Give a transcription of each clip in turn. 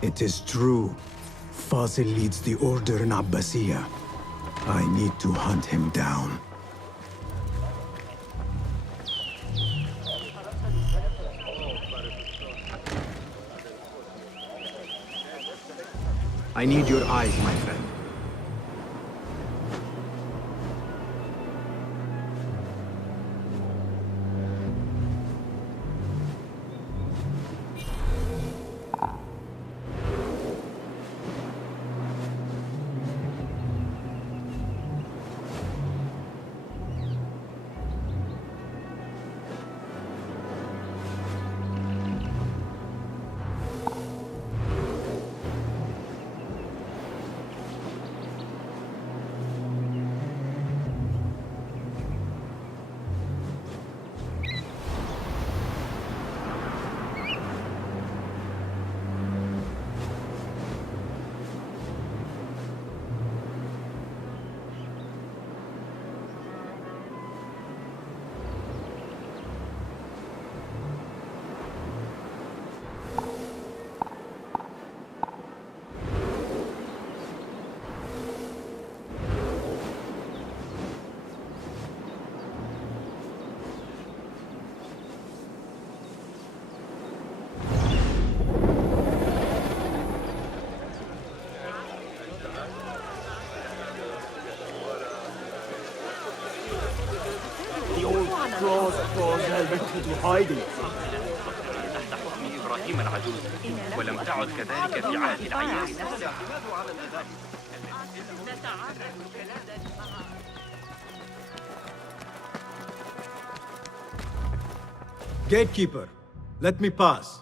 It is true. Fazil leads the order in Abbasiyah. I need to hunt him down. I need your eyes, my friend. hiding. تحت حكم إبراهيم العجوز ولم تعد كذلك في عهد العياس. Gatekeeper, let me pass.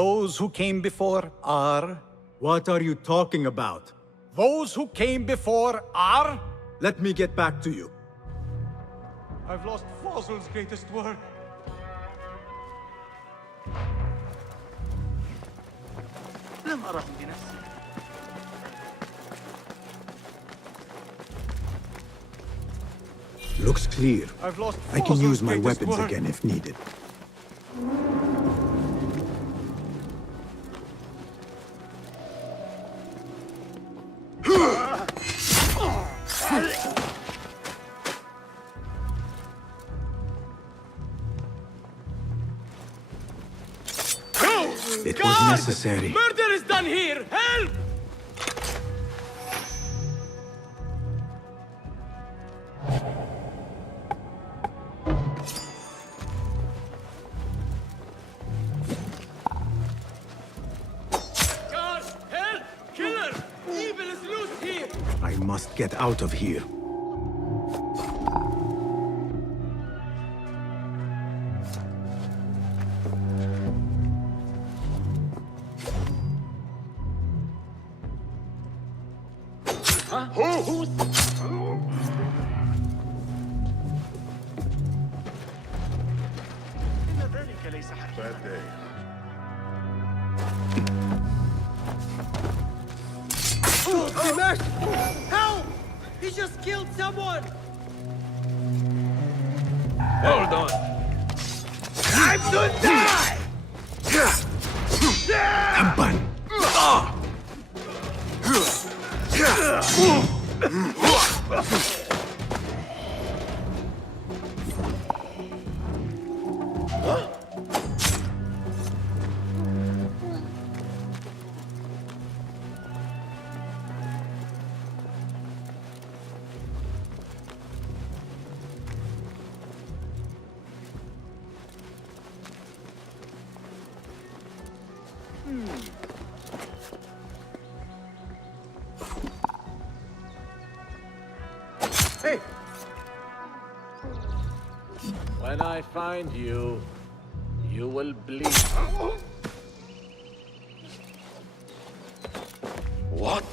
Those who came before are... What are you talking about? Those who came before are... Let me get back to you. I've lost Fazil's greatest work. لم أره بنفسي. Looks clear. I've lost I can use Fazil's my greatest weapons work. again if needed. It was necessary. Murder is done here! Help! Guard! Help! Killer! Evil is loose here! I must get out of here. Help! He just killed someone! Hold on. Time to die! Tampan! Hey! When I find you, you will bleed. What?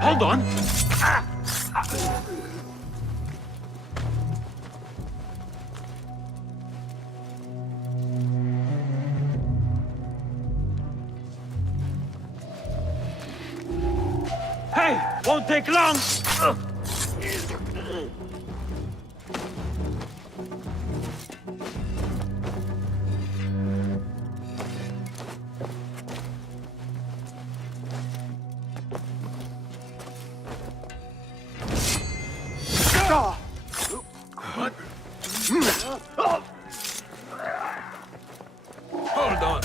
Hold on. Hey, won't take long. Hold on.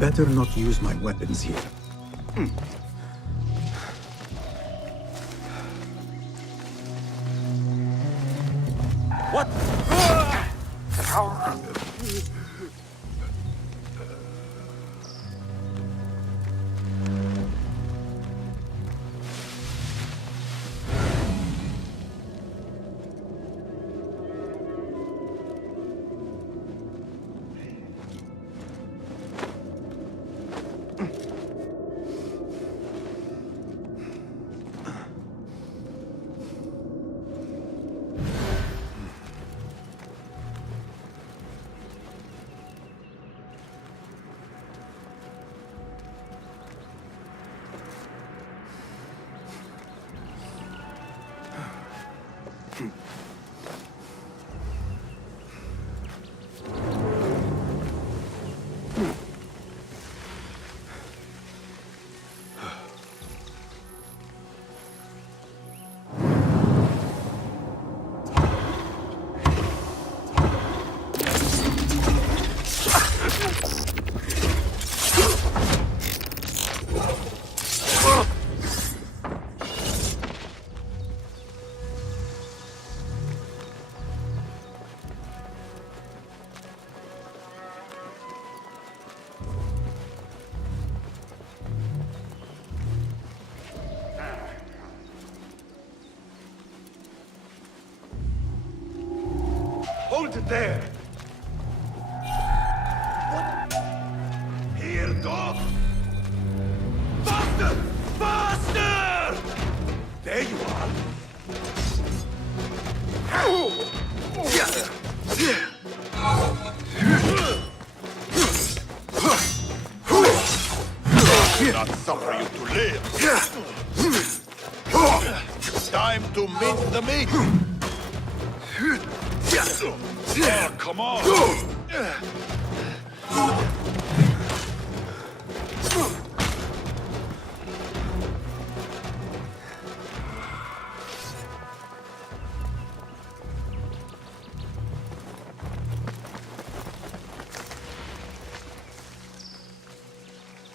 Better not use my weapons here. What? Hold it there! What? Here, dog! Faster! Faster! There you are! Not suffer you to live! Time to mince the meat! Oh, come on!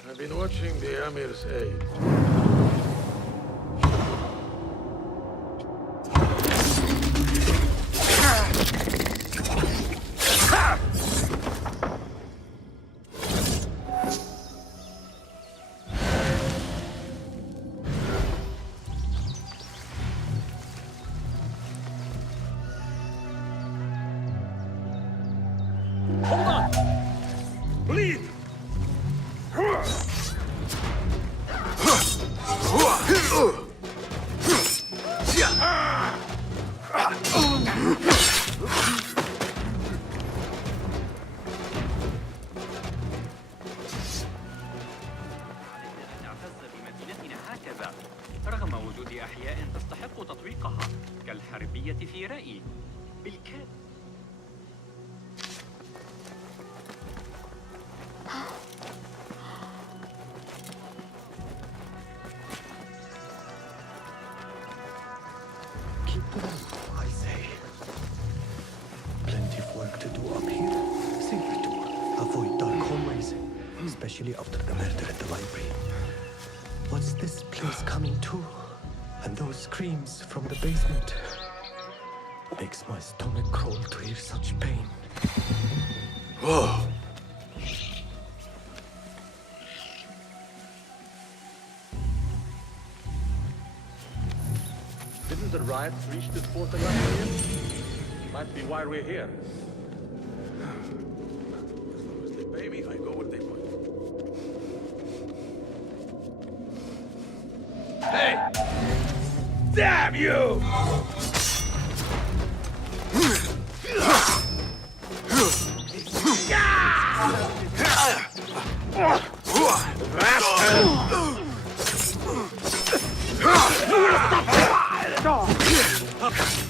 I've been watching the Amir's aid. رغم وجود أحياء تستحق تطويقها كالحربية في رأيي بالكاد. Keep going, I say. Plenty of work to do up here. Simply to avoid dark hallways, especially after the murder at the library. What's this place coming to? And those screams from the basement. Makes my stomach crawl to hear such pain. Whoa. Didn't the riots reach this portal last year? Might be why we're here. As long as they pay me, I go where they put. Hey! Damn you!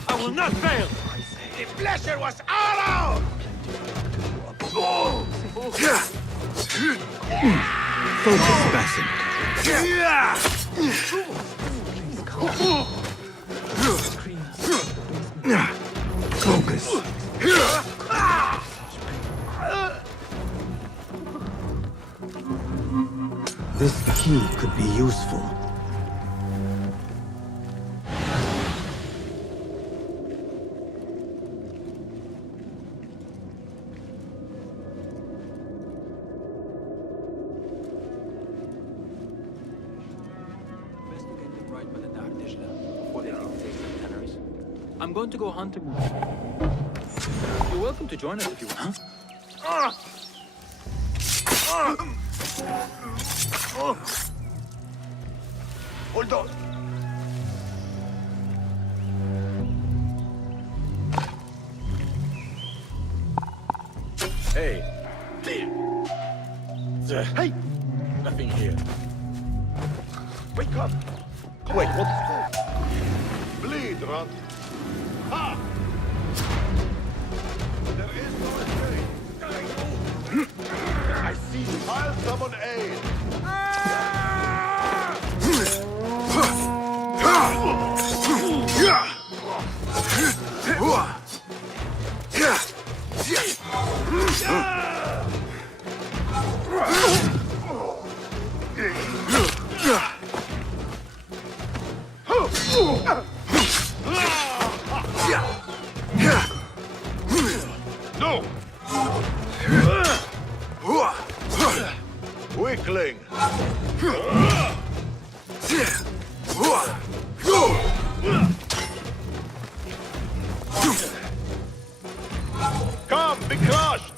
I will not fail! The pleasure was all out! Focus, Basim. Focus. This key could be useful. I'm going to go hunting. You're welcome to join us if you want. Hold on. Hey. Hey! Nothing here. Wake up! Wait, what? Bleed, Run. Ha! There is no escape. I see you. I'll summon aid. No! Weakling! Come, be crushed!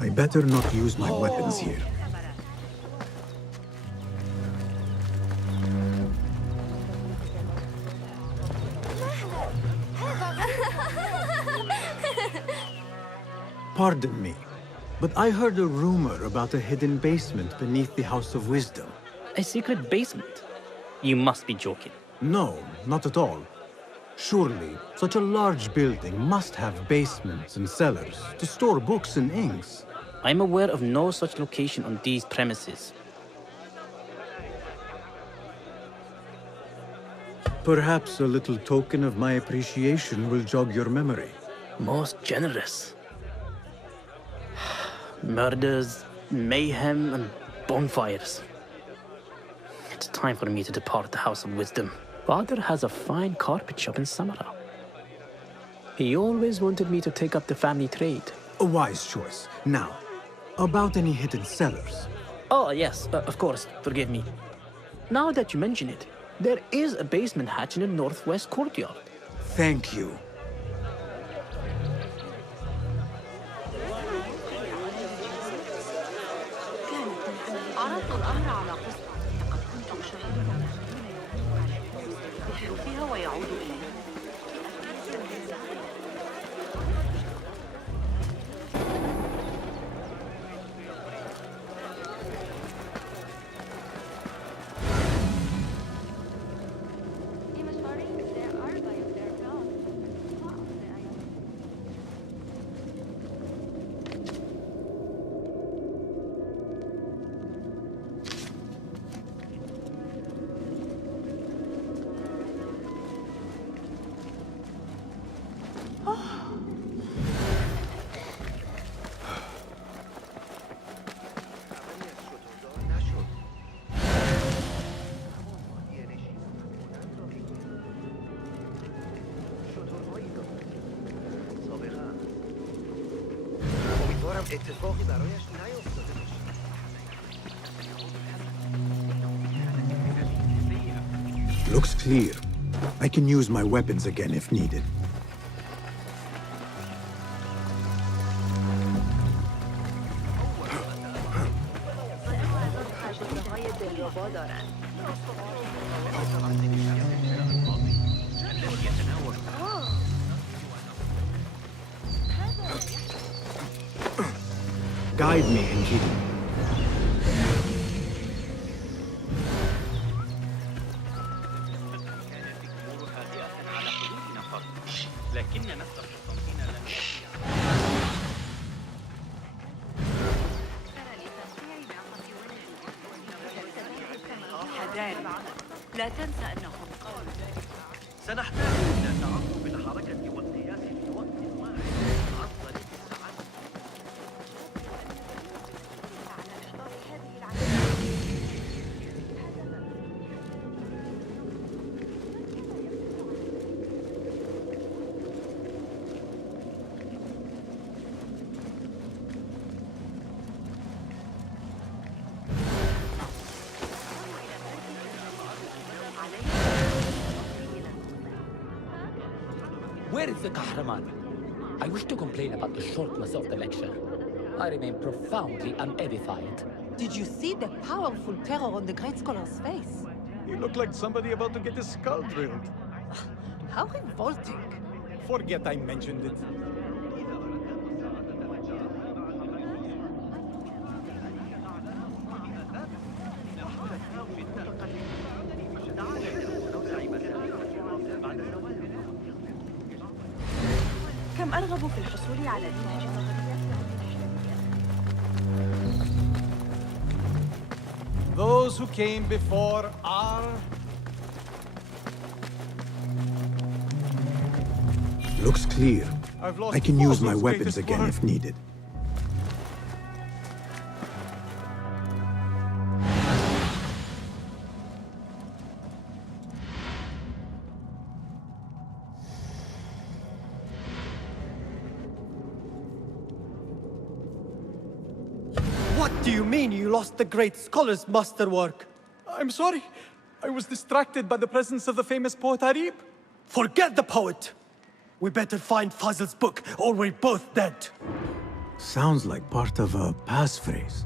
I better not use my weapons here. Pardon me, but I heard a rumor about a hidden basement beneath the House of Wisdom. A secret basement? You must be joking. No, not at all. Surely, such a large building must have basements and cellars to store books and inks. I'm aware of no such location on these premises. Perhaps a little token of my appreciation will jog your memory. Most generous. Murders, mayhem, and bonfires. It's time for me to depart the House of Wisdom. Father has a fine carpet shop in Samara. He always wanted me to take up the family trade. A wise choice. Now, about any hidden cellars. Oh, yes, of course, forgive me. Now that you mention it, there is a basement hatch in the northwest courtyard. Thank you. عرضت الأمر على قسمت. لقد كنت أشاهدها يحلو فيها ويعود إليها. اتفاقی برایش نیفتاده باشه. Looks clear. I can use my weapons again if needed. Guide me in keeping. لا تنسى أنهم قالوا سنحتاج إلى تعقب الحركة والقياس في وقت واحد عن طريق الساعات. Where is the Kahraman? I wish to complain about the shortness of the lecture. I remain profoundly unedified. Did you see the powerful terror on the great scholar's face? You look like somebody about to get his skull drilled. How revolting. Forget I mentioned it. كم أرغب في الحصول على منهج Those who came before are... Looks clear. I can use my weapons again work. if needed. What do you mean you lost the great scholar's masterwork? I'm sorry. I was distracted by the presence of the famous poet Harib. Forget the poet! We better find Fazl's book, or we're both dead. Sounds like part of a passphrase.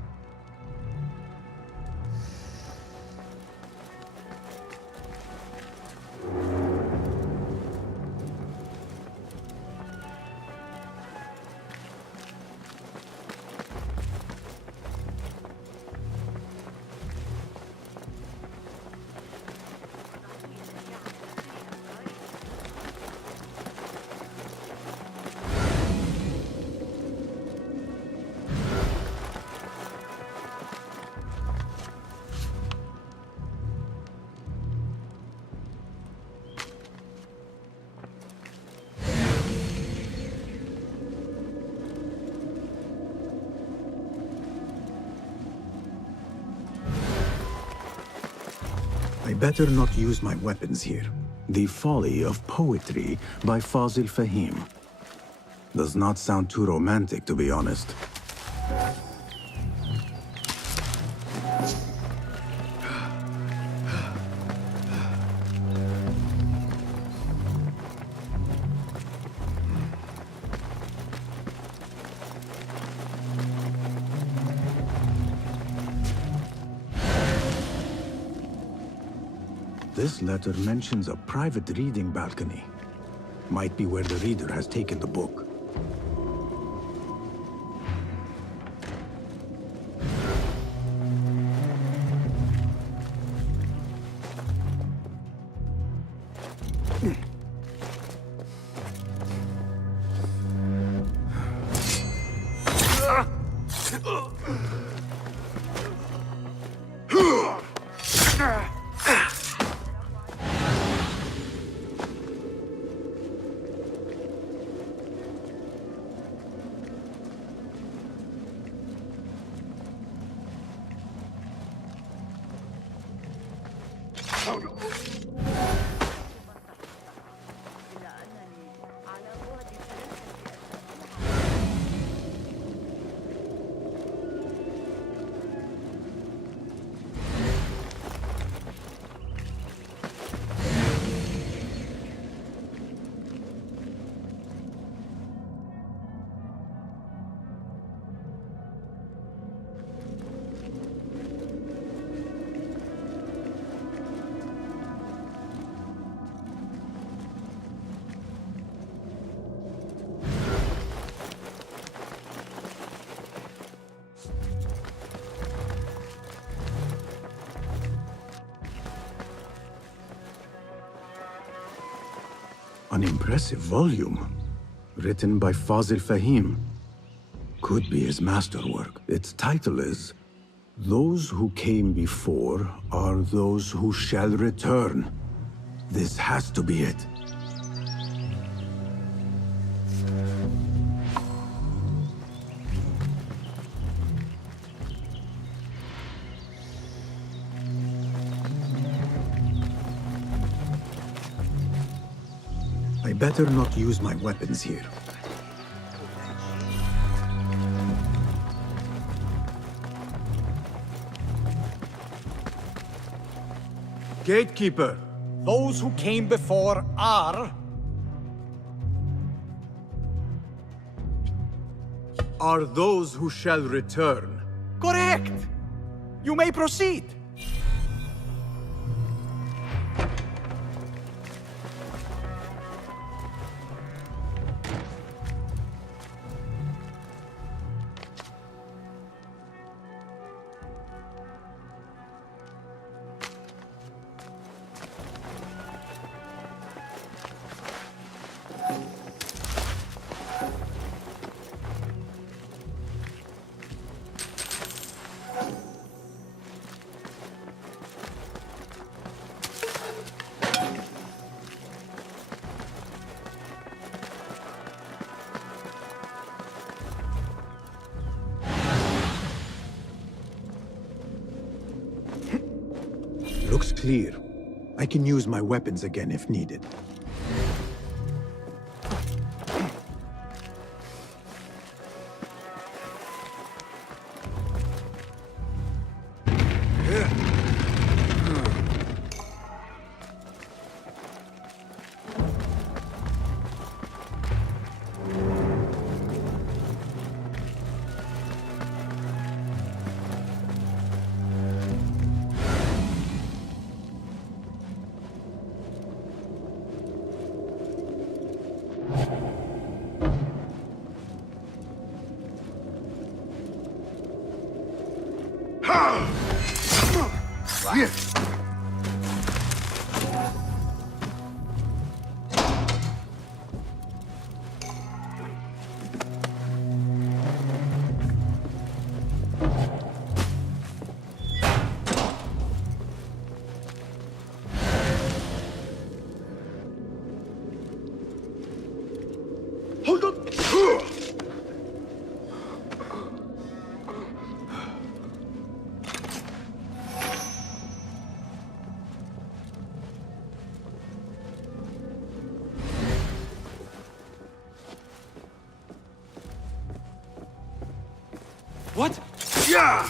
better not use my weapons here. The Folly of Poetry by Fazil Fahim. Does not sound too romantic, to be honest. This letter mentions a private reading balcony. Might be where the reader has taken the book. An impressive volume, written by Fazil Fahim. Could be his masterwork. Its title is, Those Who Came Before Are Those Who Shall Return. This has to be it. I better not use my weapons here. Gatekeeper, those who came before are those who shall return. Correct! You may proceed. Looks clear. I can use my weapons again if needed. Hold on! What? Yeah!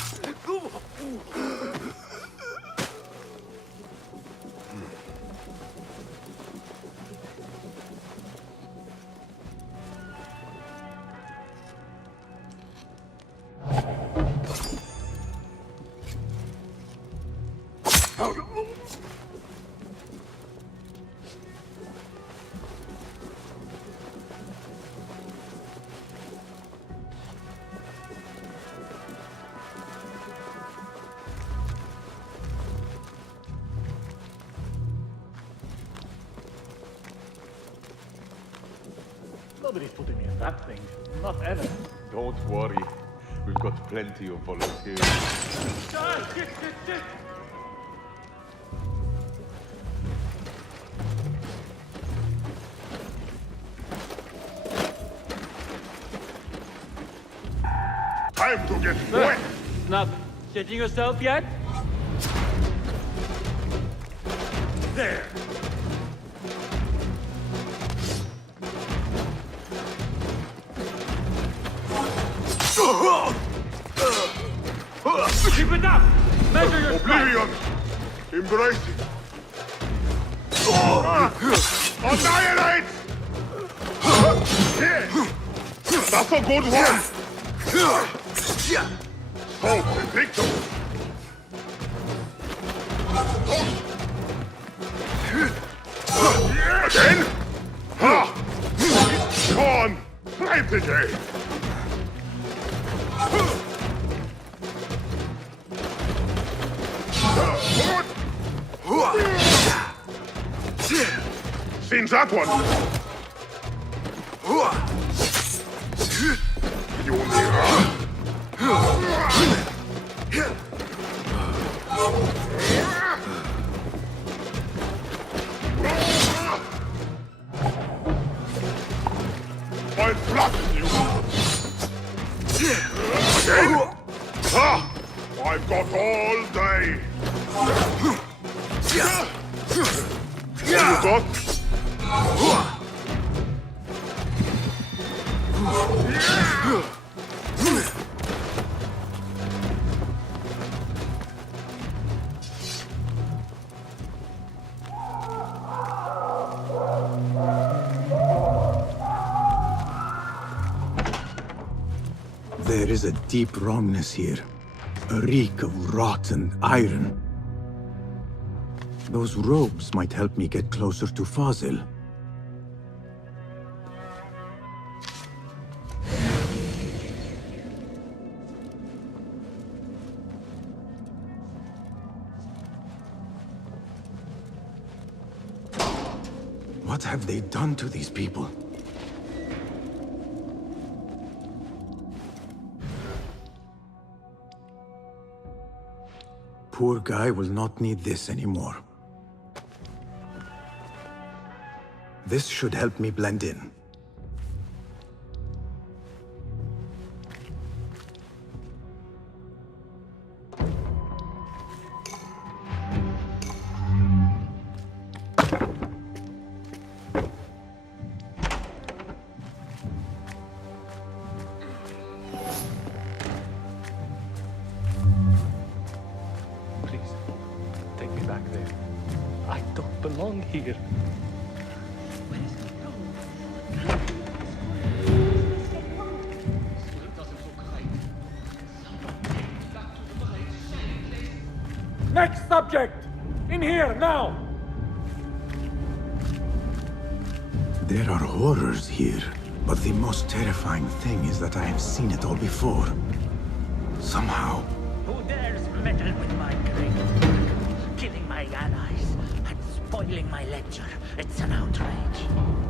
Nobody's putting me in that thing. Not ever. Don't worry. We've got plenty of volunteers. Time to get wet! Not shitting yourself yet? There! Keep it up! Measure your Oblivion! Embrace it! Annihilate! That's a good one! Hope and victory! Again? Ha! It's gone! Try it again! Seen that one! You I'll flatten you! Again? Ha! I've got all day! What you got? There is a deep wrongness here. A reek of rotten iron. Those robes might help me get closer to Fazil. What have they done to these people? Poor guy will not need this anymore. This should help me blend in. Please, take me back there. I don't belong here. Next subject! In here, now! There are horrors here, but the most terrifying thing is that I have seen it all before. Somehow. Who dares meddle with my grain? Killing my allies and spoiling my lecture. It's an outrage.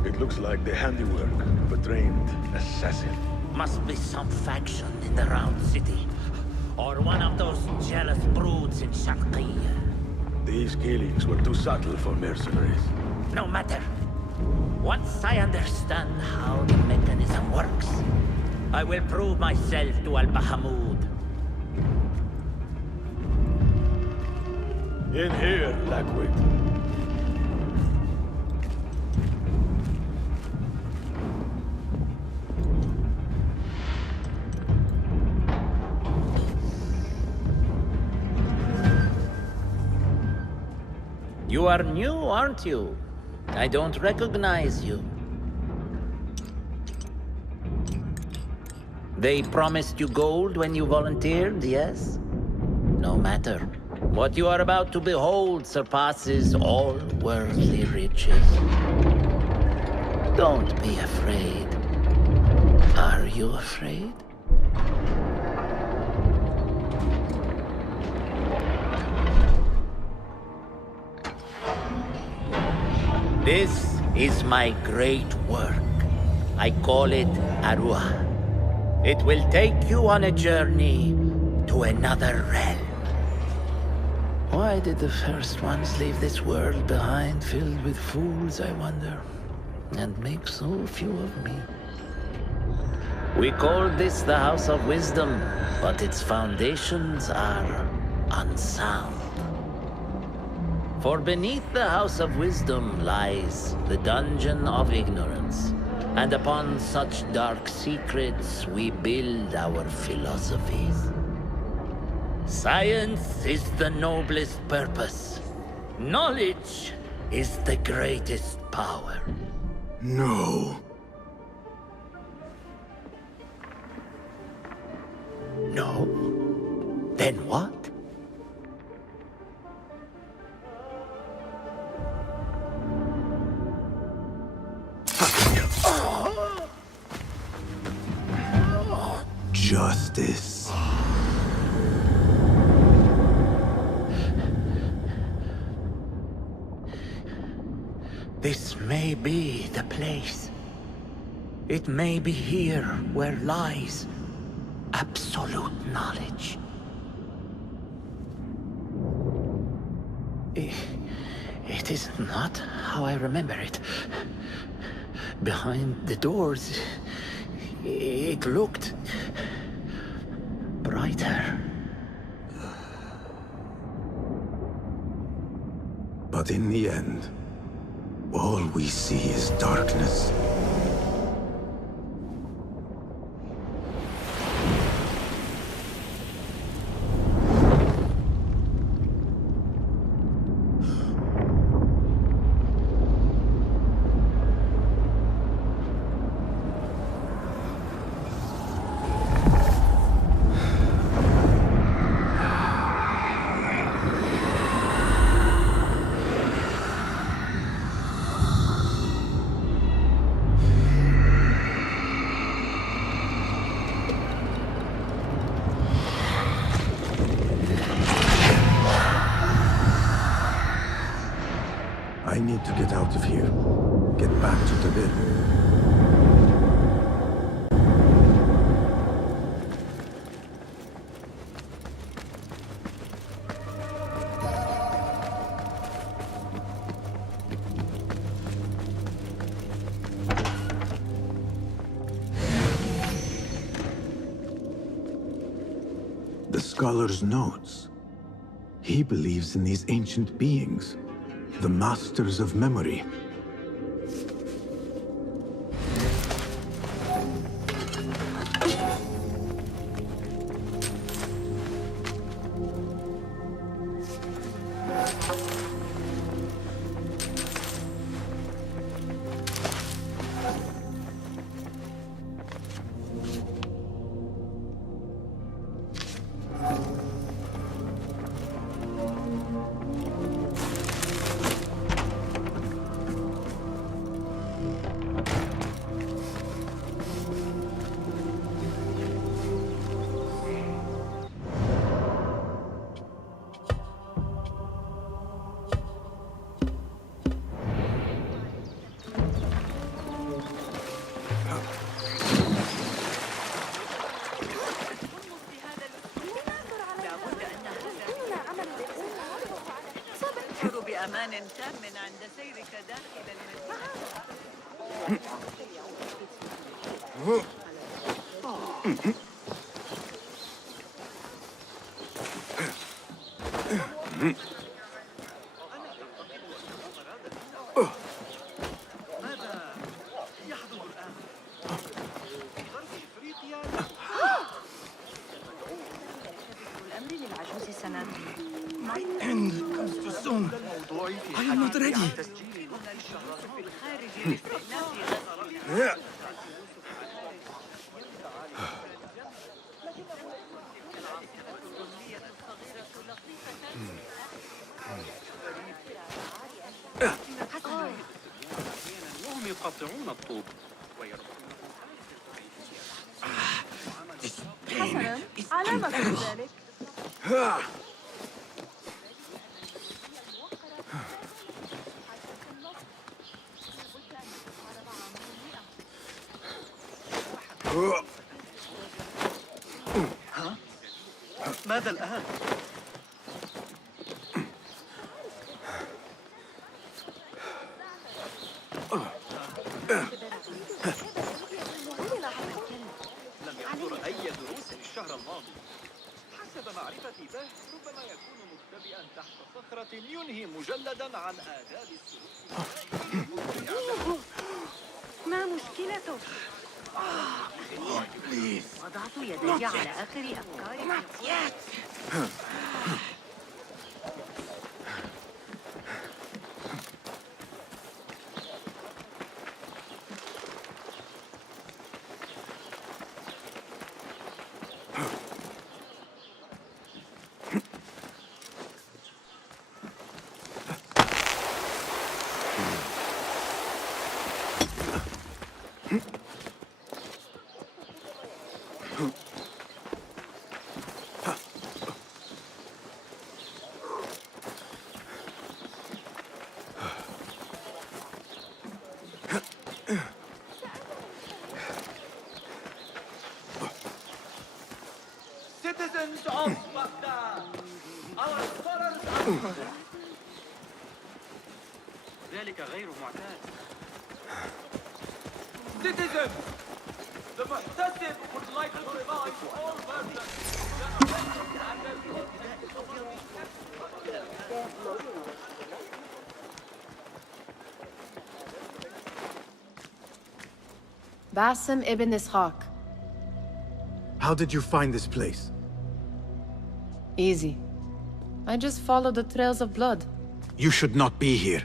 It looks like the handiwork of a trained assassin. Must be some faction in the Round City. Or one of those jealous broods in Sharqiyya. These killings were too subtle for mercenaries. No matter. Once I understand how the mechanism works, I will prove myself to Al-Bahamud. In here, Lackwit. You are new, aren't you? I don't recognize you. They promised you gold when you volunteered, yes? No matter. What you are about to behold surpasses all worldly riches. Don't be afraid. Are you afraid? This is my great work. I call it Aruha. It will take you on a journey to another realm. Why did the first ones leave this world behind filled with fools, I wonder, and make so few of me? We called this the House of Wisdom, but its foundations are unsound. For beneath the House of Wisdom lies the Dungeon of Ignorance, and upon such dark secrets we build our philosophies. Science is the noblest purpose. Knowledge is the greatest power. No. No? Then what? Justice. This may be the place. It may be here where lies absolute knowledge. It is not how I remember it. Behind the doors, it looked brighter. But in the end, all we see is darkness. I need to get out of here. Get back to the bed. The scholar's notes. He believes in these ancient beings. The masters of memory. بأمان تام عند سيرك داخل المدينة. ماذا يحدث الآن؟ غرب إفريقيا. الأمر للعجوز سند. My end comes too soon. I am not ready. Yeah. وهم يقطعون الطوب حسناً علامة ذلك ماذا الآن؟ لم يحضر أي دروس الشهر الماضي. حسب معرفتي به ربما يكون مختبئا تحت صخرة ينهي مجلدا عن آداب السلوك. ما مشكلته؟ وضعت يدي على آخر أفكاري. Citizens of Baghdad, our scholars ذلك غير معتاد. Citizens, the Muhtasib would like to remind all persons Basim ibn Ishaq. How did you find this place? Easy. I just followed the trails of blood. You should not be here.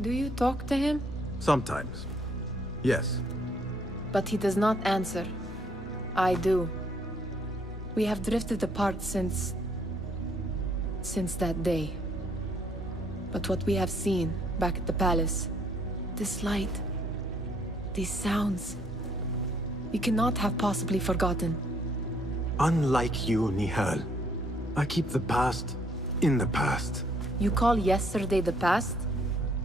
Do you talk to him? Sometimes. Yes. But he does not answer. I do. We have drifted apart since that day. But what we have seen back at the palace, this light, these sounds, we cannot have possibly forgotten. Unlike you, Nihal, I keep the past in the past. You call yesterday the past?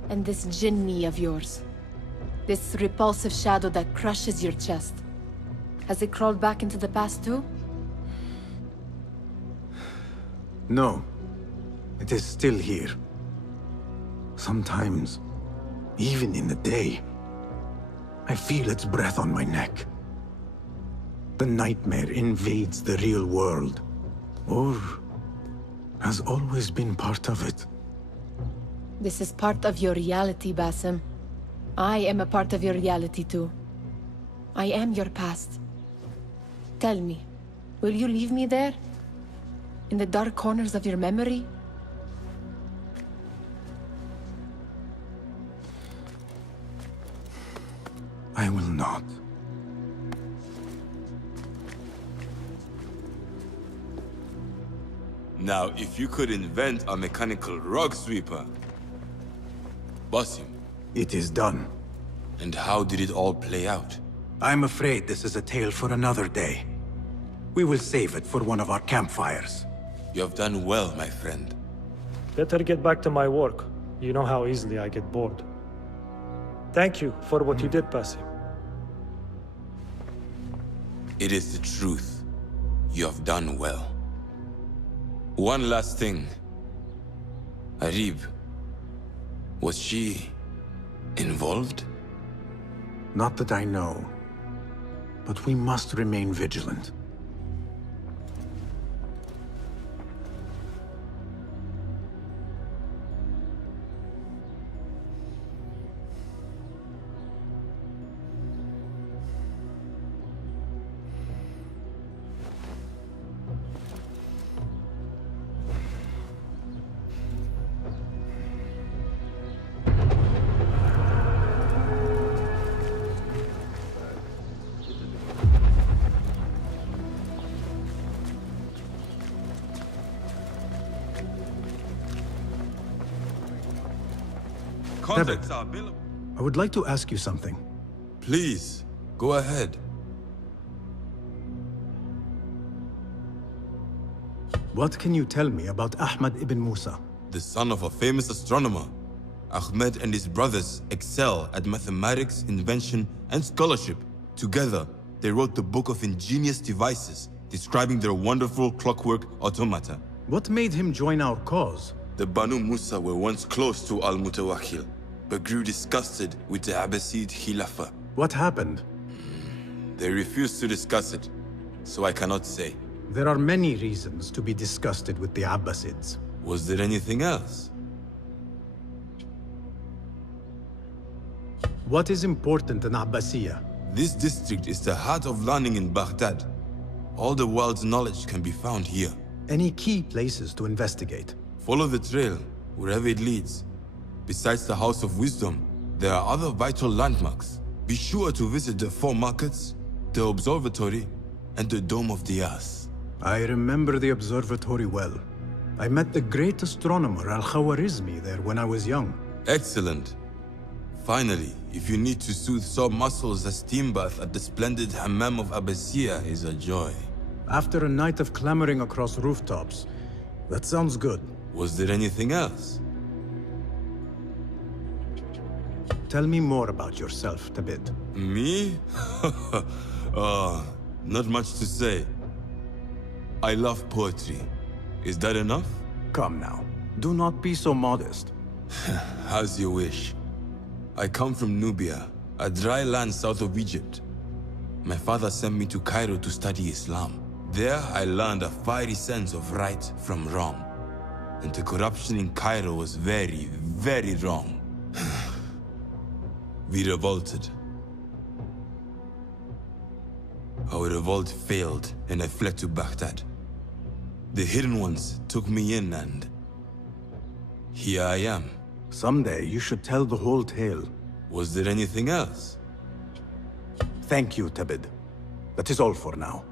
And this jinni of yours, this repulsive shadow that crushes your chest, has it crawled back into the past too? No. It is still here. Sometimes, even in the day, I feel its breath on my neck. The nightmare invades the real world, or has always been part of it. This is part of your reality, Basim. I am a part of your reality too. I am your past. Tell me, will you leave me there? In the dark corners of your memory? I will not. Now, if you could invent a mechanical rug sweeper, Basim. It is done. And how did it all play out? I'm afraid this is a tale for another day. We will save it for one of our campfires. You have done well, my friend. Better get back to my work. You know how easily I get bored. Thank you for what you did, Basim. It is the truth. You have done well. One last thing. Arib. Was she involved? Not that I know. But we must remain vigilant. contacts are available. I would like to ask you something. Please, go ahead. What can you tell me about Ahmad ibn Musa? The son of a famous astronomer. Ahmed and his brothers excel at mathematics, invention, and scholarship. Together, they wrote the book of ingenious devices, describing their wonderful clockwork automata. What made him join our cause? The Banu Musa were once close to Al-Mutawakkil, but grew disgusted with the Abbasid Khilafah. What happened? They refused to discuss it, so I cannot say. There are many reasons to be disgusted with the Abbasids. Was there anything else? What is important in Abbasiyya? This district is the heart of learning in Baghdad. All the world's knowledge can be found here. Any key places to investigate? Follow the trail, wherever it leads. Besides the House of Wisdom, there are other vital landmarks. Be sure to visit the 4 markets, the observatory, and the Dome of the Ass. I remember the observatory well. I met the great astronomer Al-Khawarizmi there when I was young. Excellent. Finally, if you need to soothe sore muscles, a steam bath at the splendid Hammam of Abbasiyya is a joy. After a night of clambering across rooftops, that sounds good. Was there anything else? Tell me more about yourself, Tabit. Me? Not much to say. I love poetry. Is that enough? Come now. Do not be so modest. As you wish. I come from Nubia, a dry land south of Egypt. My father sent me to Cairo to study Islam. There I learned a fiery sense of right from wrong. And the corruption in Cairo was very, very wrong. We revolted. Our revolt failed and I fled to Baghdad. The Hidden Ones took me in and here I am. Someday you should tell the whole tale. Was there anything else? Thank you, Tabid. That is all for now.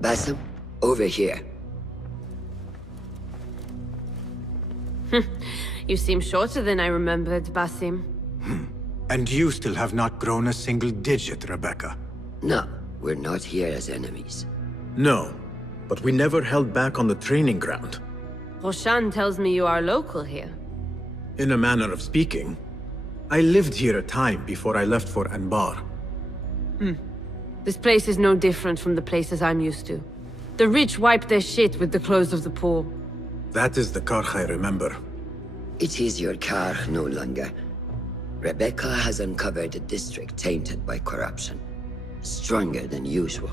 Basim, over here. You seem shorter than I remembered, Basim. And you still have not grown a single digit, Rebecca. No, we're not here as enemies. No, but we never held back on the training ground. Roshan tells me you are local here. In a manner of speaking. I lived here a time before I left for Anbar. This place is no different from the places I'm used to. The rich wipe their shit with the clothes of the poor. That is the Karkh I remember. It is your Karkh no longer. Rebecca has uncovered a district tainted by corruption. Stronger than usual.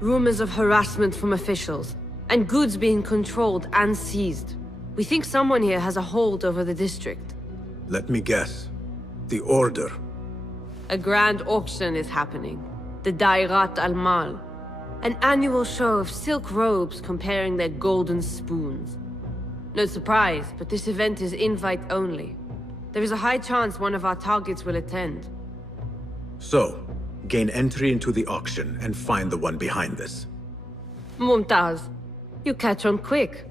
Rumors of harassment from officials, and goods being controlled and seized. We think someone here has a hold over the district. Let me guess. The Order. A grand auction is happening. The Dairat al-Mal. An annual show of silk robes comparing their golden spoons. No surprise, but this event is invite only. There is a high chance one of our targets will attend. So, gain entry into the auction and find the one behind this. Mumtaz, you catch on quick.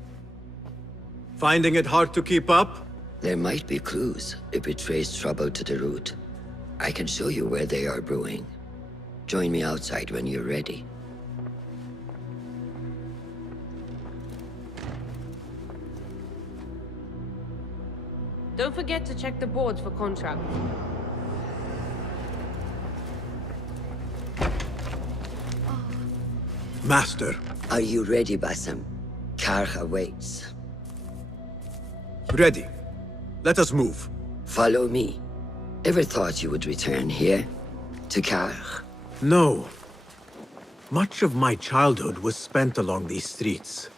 Finding it hard to keep up? There might be clues if we trace trouble to the root. I can show you where they are brewing. Join me outside when you're ready. Don't forget to check the boards for contracts. Master. Are you ready, Basim? Karkh awaits. Ready. Let us move. Follow me. Ever thought you would return here? To Karkh? No. Much of my childhood was spent along these streets.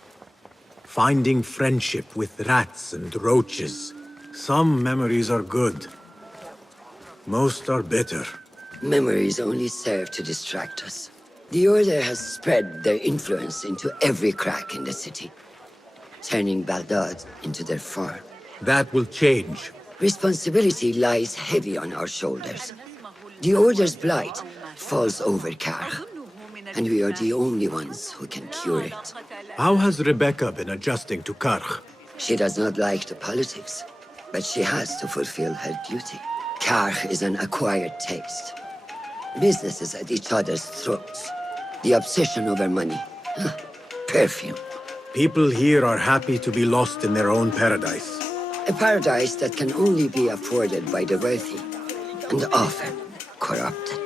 Finding friendship with rats and roaches. Some memories are good. Most are bitter. Memories only serve to distract us. The Order has spread their influence into every crack in the city, turning Baghdad into their farm. That will change. Responsibility lies heavy on our shoulders. The Order's blight falls over Karkh, and we are the only ones who can cure it. How has Rebecca been adjusting to Karkh? She does not like the politics, but she has to fulfill her duty. Karkh is an acquired taste. Businesses at each other's throats. The obsession over money. Perfume. People here are happy to be lost in their own paradise. A paradise that can only be afforded by the wealthy, and often corrupted.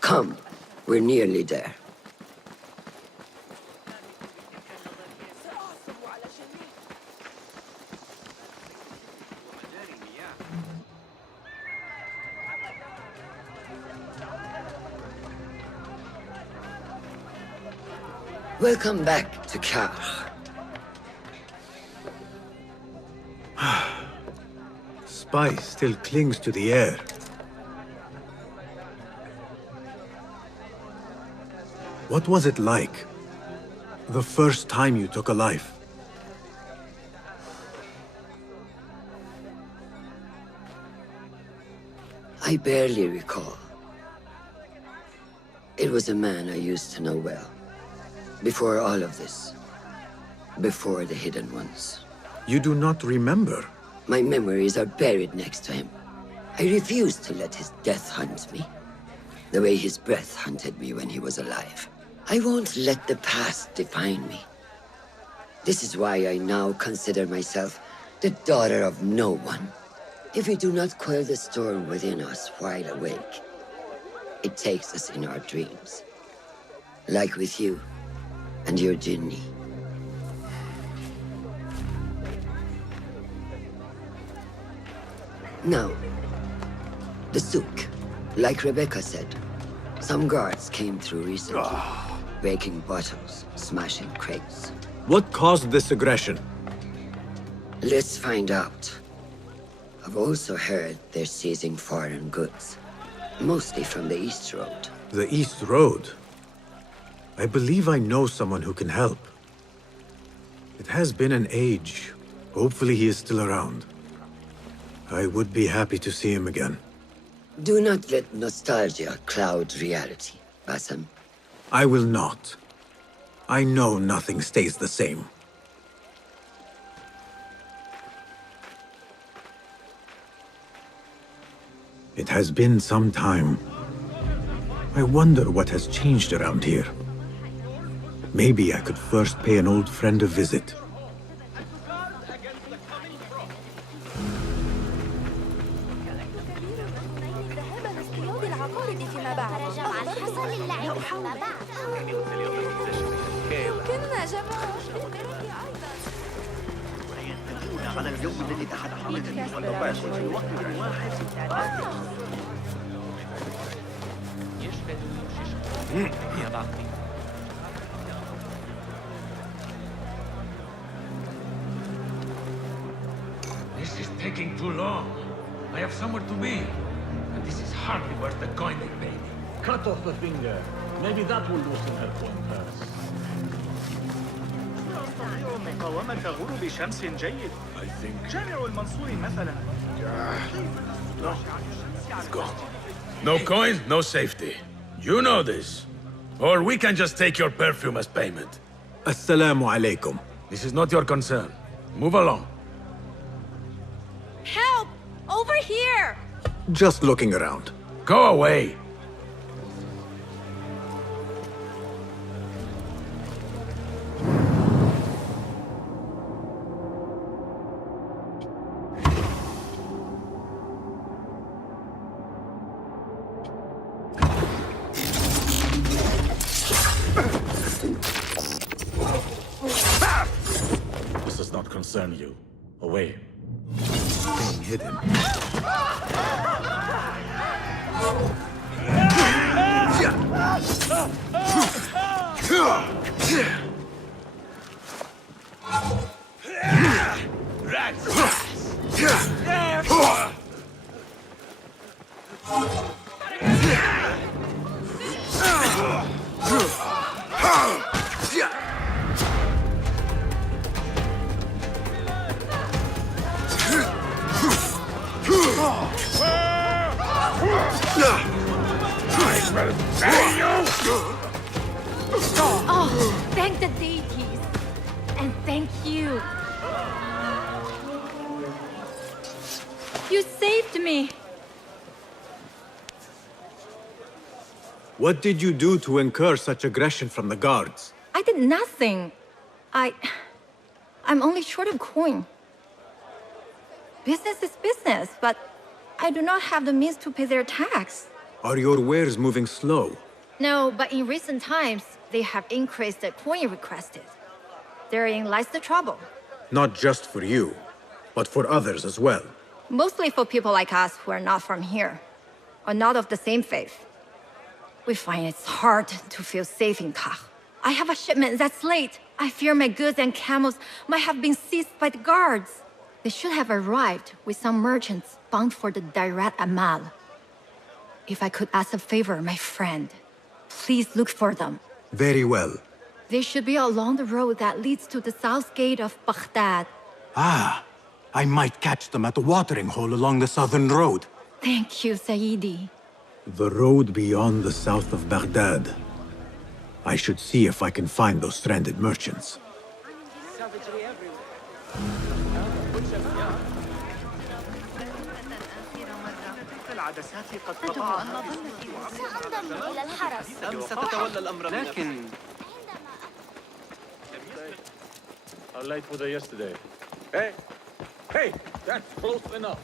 Come, we're nearly there. Welcome back to Karkh. Spice still clings to the air. What was it like? The first time you took a life? I barely recall. It was a man I used to know well. Before all of this. Before the Hidden Ones. You do not remember? My memories are buried next to him. I refuse to let his death hunt me. The way his breath hunted me when he was alive. I won't let the past define me. This is why I now consider myself the daughter of no one. If we do not quell the storm within us while awake, it takes us in our dreams. Like with you and your Jinni. Now, the souk, like Rebecca said, some guards came through recently, breaking bottles, smashing crates. What caused this aggression? Let's find out. I've also heard they're seizing foreign goods, mostly from the East Road. The East Road? I believe I know someone who can help. It has been an age. Hopefully he is still around. I would be happy to see him again. Do not let nostalgia cloud reality, Basim. I will not. I know nothing stays the same. It has been some time. I wonder what has changed around here. Maybe I could first pay an old friend a visit. على اليوم الذي تحت حركة ولو في وقت واحد This is taking too long. I have somewhere to be. This is hardly worth the coin they paid me. Cut off the finger. Maybe that will loosen her coin purse. مقاومة غروب شمس جيد. I think. جامع المنصور مثلا. No. Let's go. No coin, no safety. You know this. Or we can just take your perfume as payment. Assalamu alaikum. This is not your concern. Move along. Help! Over here! Just looking around. Go away. This does not concern you. Away. Being hidden. Oh, thank the deities. And thank you. You saved me. What did you do to incur such aggression from the guards? I did nothing. I'm only short of coin. Business is business, but I do not have the means to pay their tax. Are your wares moving slow? No, but in recent times, they have increased the coin requested. Therein lies the trouble. Not just for you, but for others as well. Mostly for people like us who are not from here, or not of the same faith. We find it's hard to feel safe in Tach. I have a shipment that's late. I fear my goods and camels might have been seized by the guards. They should have arrived with some merchants bound for the Dairat Amal. If I could ask a favor, my friend, please look for them. Very well. They should be along the road that leads to the south gate of Baghdad. Ah, I might catch them at the watering hole along the southern road. Thank you, Saidi. The road beyond the south of Baghdad. I should see if I can find those stranded merchants. إلى الحرس. ستتولى الأمر لكن How late were they yesterday? Hey! Hey! That's close enough.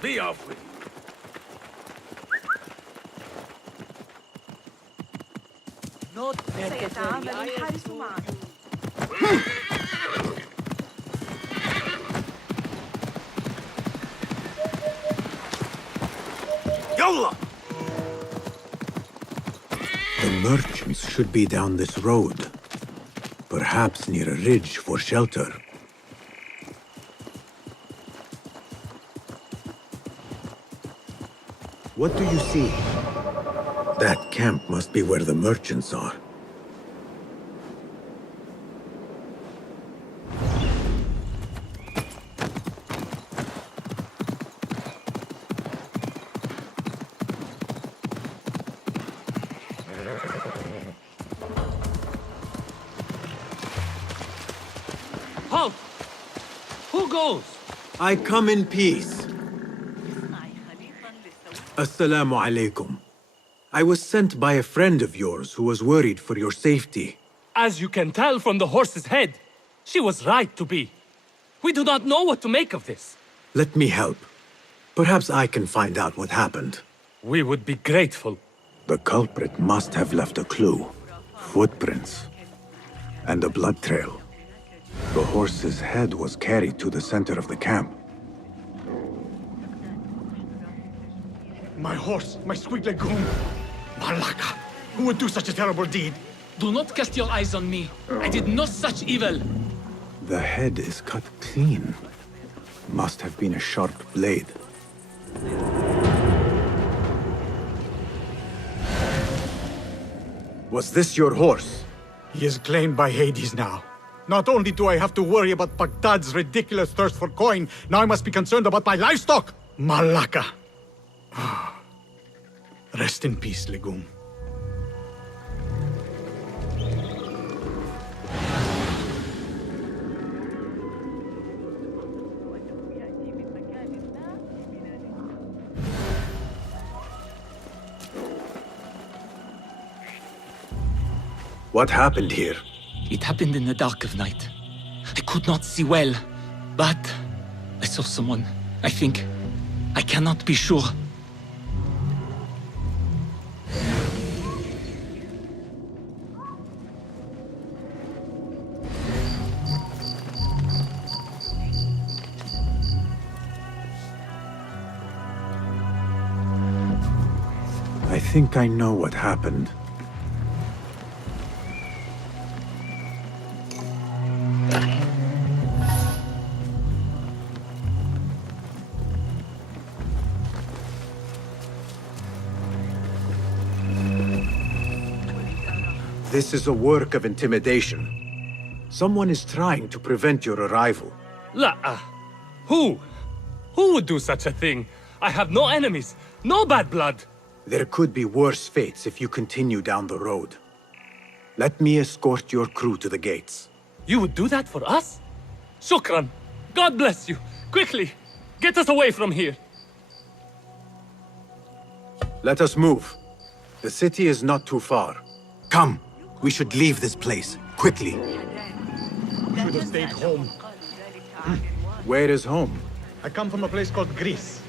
Be off with you. سيتعامل الحارس معك. Yalla! The merchants should be down this road. Perhaps near a ridge for shelter. What do you see? That camp must be where the merchants are. Halt! Who goes? I come in peace. Assalamu alaikum. I was sent by a friend of yours who was worried for your safety. As you can tell from the horse's head, she was right to be. We do not know what to make of this. Let me help. Perhaps I can find out what happened. We would be grateful. The culprit must have left a clue. Footprints. And a blood trail. The horse's head was carried to the center of the camp. My horse, my sweet legume. Malaka, who would do such a terrible deed? Do not cast your eyes on me. I did no such evil. The head is cut clean. Must have been a sharp blade. Was this your horse? He is claimed by Hades now. Not only do I have to worry about Baghdad's ridiculous thirst for coin, now I must be concerned about my livestock! Malaka. Rest in peace, legume. What happened here? It happened in the dark of night. I could not see well, but I saw someone. I think. I cannot be sure. I think I know what happened. This is a work of intimidation. Someone is trying to prevent your arrival. La, who? Who would do such a thing? I have no enemies, no bad blood. There could be worse fates if you continue down the road. Let me escort your crew to the gates. You would do that for us? Shukran. God bless you. Quickly, get us away from here. Let us move. The city is not too far. Come, we should leave this place, quickly. We should have stayed home. Where is home? I come from a place called Greece.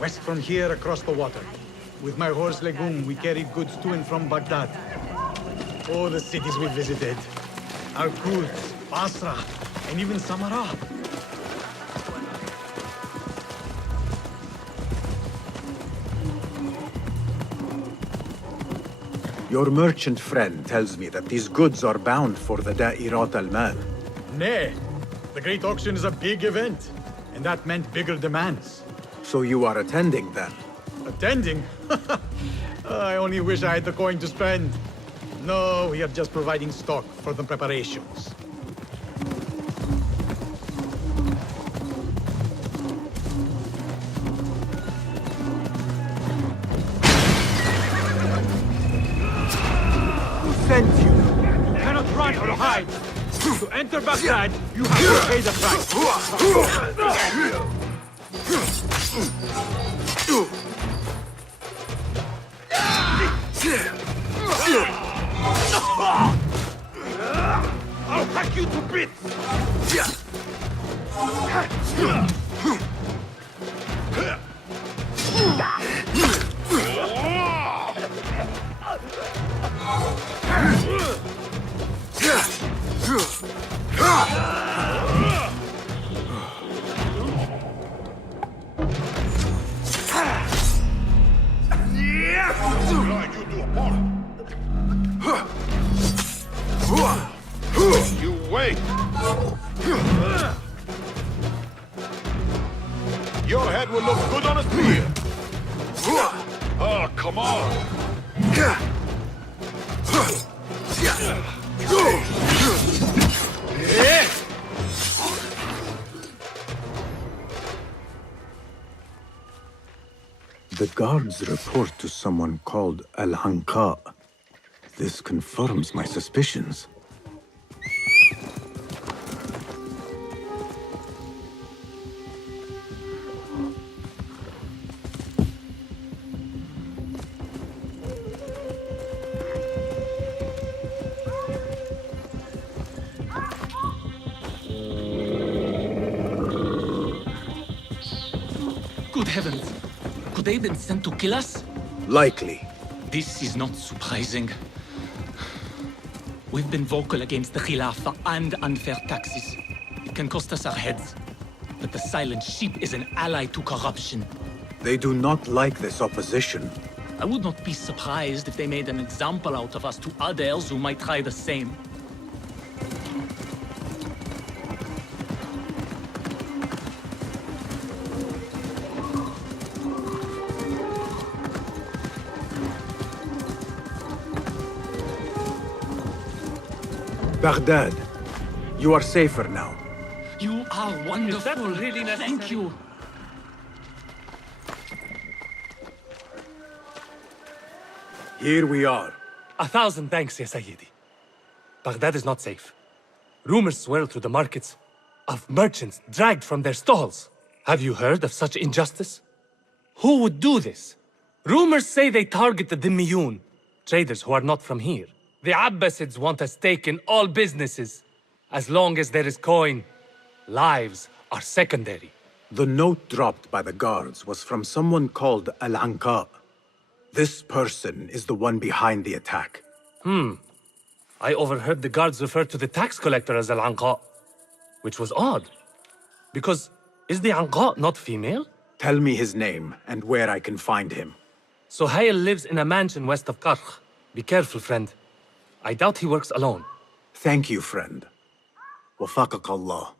West from here, across the water. With my horse Legume, we carried goods to and from Baghdad. Oh, the cities we visited. Al-Quds, Basra, and even Samarra. Your merchant friend tells me that these goods are bound for the Da'irat al-Mal. Nay, the great auction is a big event, and that meant bigger demands. So you are attending then? Attending? I only wish I had the coin to spend. No, we are just providing stock for the preparations. Who sent you? You cannot run or hide. To enter Baghdad, you have to pay the price. I'll hack you to bits! You wait! Your head will look good on a spear! Oh, come on! The guards report to someone called Al-Hanqa. This confirms my suspicions. Good heavens! Could they have been sent to kill us? Likely. This is not surprising. We've been vocal against the Khilafah and unfair taxes. It can cost us our heads. But the silent sheep is an ally to corruption. They do not like this opposition. I would not be surprised if they made an example out of us to others who might try the same. Baghdad, you are safer now. You are wonderful. Is that really necessary? Thank you. Here we are. 1,000 thanks, Ya Sayyidi. Baghdad is not safe. Rumors swirl through the markets of merchants dragged from their stalls. Have you heard of such injustice? Who would do this? Rumors say they target the Dhimmiyun, traders who are not from here. The Abbasids want a stake in all businesses. As long as there is coin, lives are secondary. The note dropped by the guards was from someone called Al-Anqa. This person is the one behind the attack. I overheard the guards refer to the tax collector as Al-Anqa, which was odd. Because is the Anqa not female? Tell me his name and where I can find him. Suhail lives in a mansion west of Karkh. Be careful, friend. I doubt he works alone. Thank you, friend. Wafaqak Allah.